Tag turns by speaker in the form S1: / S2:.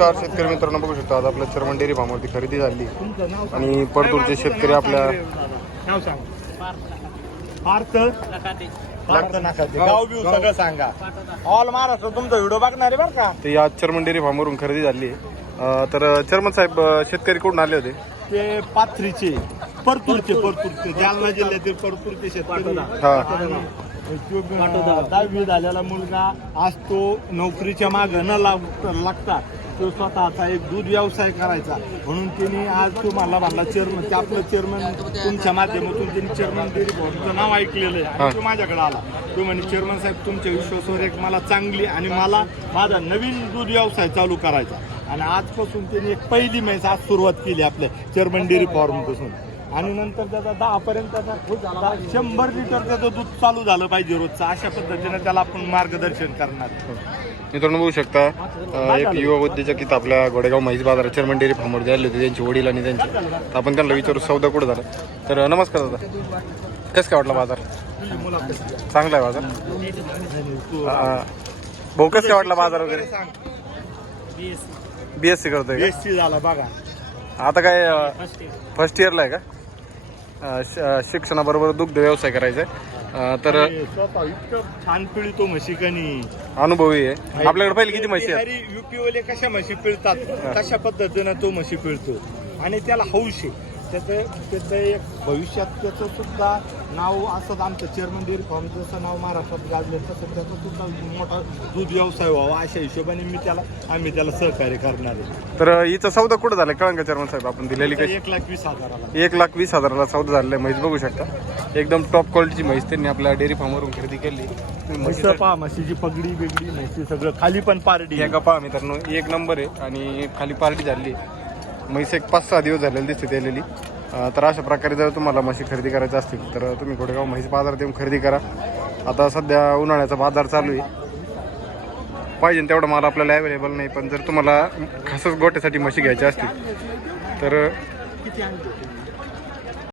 S1: नमस्कार शेतकरी मित्रांनो बघू शकता आज आपल्या चर्मन डेअरी फार्मवरती खरेदी झाली. आणि परतूरचे शेतकरी आपल्या
S2: नाव सांग. पार्थ पार्थ नाकाते गाव बिव सगळं सांगा. ऑल महाराष्ट्र तुमचा व्हिडिओ बघणार आहे बरं का?
S1: ते आज चर्मन डेअरी फार्मवरून खरेदी झाली. आहे तर चर्मन साहेब शेतकरी कुठून आले होते?
S2: ते पाथरीचे. परतूरचे परतूरचे. जालना जिल्ह्यातील परतूरचे शेतकरी.
S1: हा.
S2: दहावी झालेला मुलगा आज तो नोकरीच्या माग न लाग- लागता तो स्वतःचा एक दूध व्यवसाय करायचा. म्हणून त्यांनी आज तुम्हाला म्हणला चेअरमन ते आपलं चेअरमन तुमच्या माध्यमातून त्यांनी चेअरमन डेअरी बोर्डचं नाव ऐकलेलं आहे. आणि तो माझ्याकडे आला. तो म्हणे चेअरमन साहेब तुमच्या विश्वासावर एक मला चांगली आणि मला माझा नवीन दूध व्यवसाय चालू करायचा. आणि आजपासून त्यांनी एक पहिली म्हैस आज सुरुवात केली आपल्या चेअरमन डेअरी फॉर्मपासून. आणि नंतर त्याचा दहा पर्यंत दहा- शंभर लिटर त्याचं दूध चालू झालं पाहिजे रोजचं. अशा पद्धतीने त्याला आपण मार्गदर्शन करणार.
S1: मित्रांनो बघू शकता एक युवा उद्योजक इथं आपल्या गोडेगाव म्हैस बाजारात चर्मन डेअरी फार्मवरती आले होते. त्यांचे वडील आणि त्यांचे. तर आपण त्यांना विचारू सौदा कुठं झाला? तर नमस्कार दादा. कसं काय वाटला बाजार? चांगला आहे बाजार? भाऊ कसं काय वाटला बाजार वगैरे? बी एस सी करतोय का?
S2: बेस्टी झाला बघा.
S1: आता काय फर्स्ट इयरला आहे का? श- शिक्षणाबरोबर दुग्ध व्यवसाय करायचा आहे तर
S2: छान पिळतो म्हशीकनी
S1: अनुभवी आहे. आपल्याकडे पहिले किती म्हशी आहेत?
S2: युपी वाले कशा म्हशी पिळतात? तशा पद्धतीनं तो म्हशी पिळतो? आणि त्याला हौश आहे. त्याचं त्याचं एक भविष्यात त्याचं सुद्धा नाव असंच आमचं चेअरमन डेअरी फार्म जसं नाव महाराष्ट्रात गाजलं तसं त्याचं सुद्धा मोठा दूध व्यवसाय व्हावा अशा हिशोबाने मी त्याला आम्ही त्याला सहकार्य करणार आहे.
S1: तर हिचा सौदा कुठं झाला? कळंका चर्मन साहेब आपण दिलेली
S2: तर
S1: कशी
S2: एक लाख वीस हजाराला.
S1: एक लाख वीस हजाराला सौदा झालेला आहे म्हैस बघू शकता. एकदम टॉप क्वालिटीची म्हैस त्यांनी आपल्या डेअरी फार्मवरून खरेदी केली.
S2: म्हशी
S1: म्हशीचं-
S2: पहा म्हशीची पगडी बिगडी म्हशी सगळं खाली पण पारडी.
S1: हे का पहा मित्रांनो एक नंबर आहे आणि खाली पार्टी झाली. म्हैस एक पाच सहा दिवस झालेली दिसते आलेली तर अशा प्रकारे जर तुम्हाला म्हशी खरेदी करायच्या असतील तर तुम्ही गोडेगाव म्हैस बाजारात येऊन खरेदी करा. आता सध्या उन्हाळ्याचा बाजार चालू आहे. पाहिजे तेवढा माल आपल्याला अवेलेबल नाही पण जर तुम्हाला खासच गोट्यासाठी म्हशी घ्यायच्या असतील तर